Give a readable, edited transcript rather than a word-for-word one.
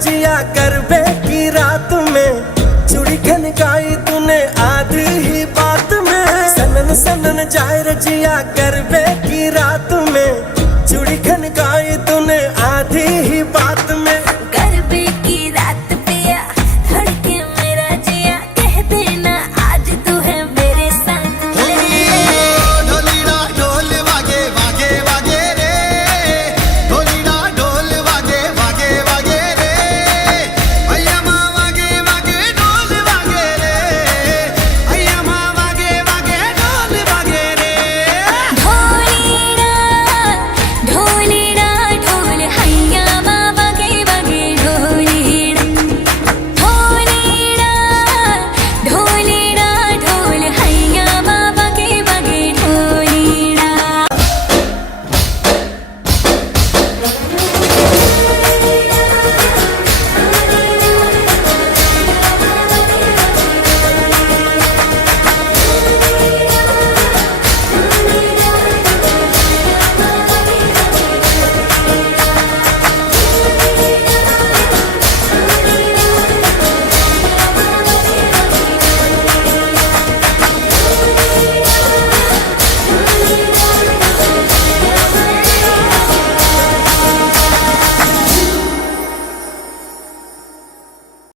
जिया करबे की रात में चूड़ी खनकाई तूने आधी ही बात में। सनन सनन जाए रे जिया करबे की रात में चूड़ी खनकाई तूने आधी ही बात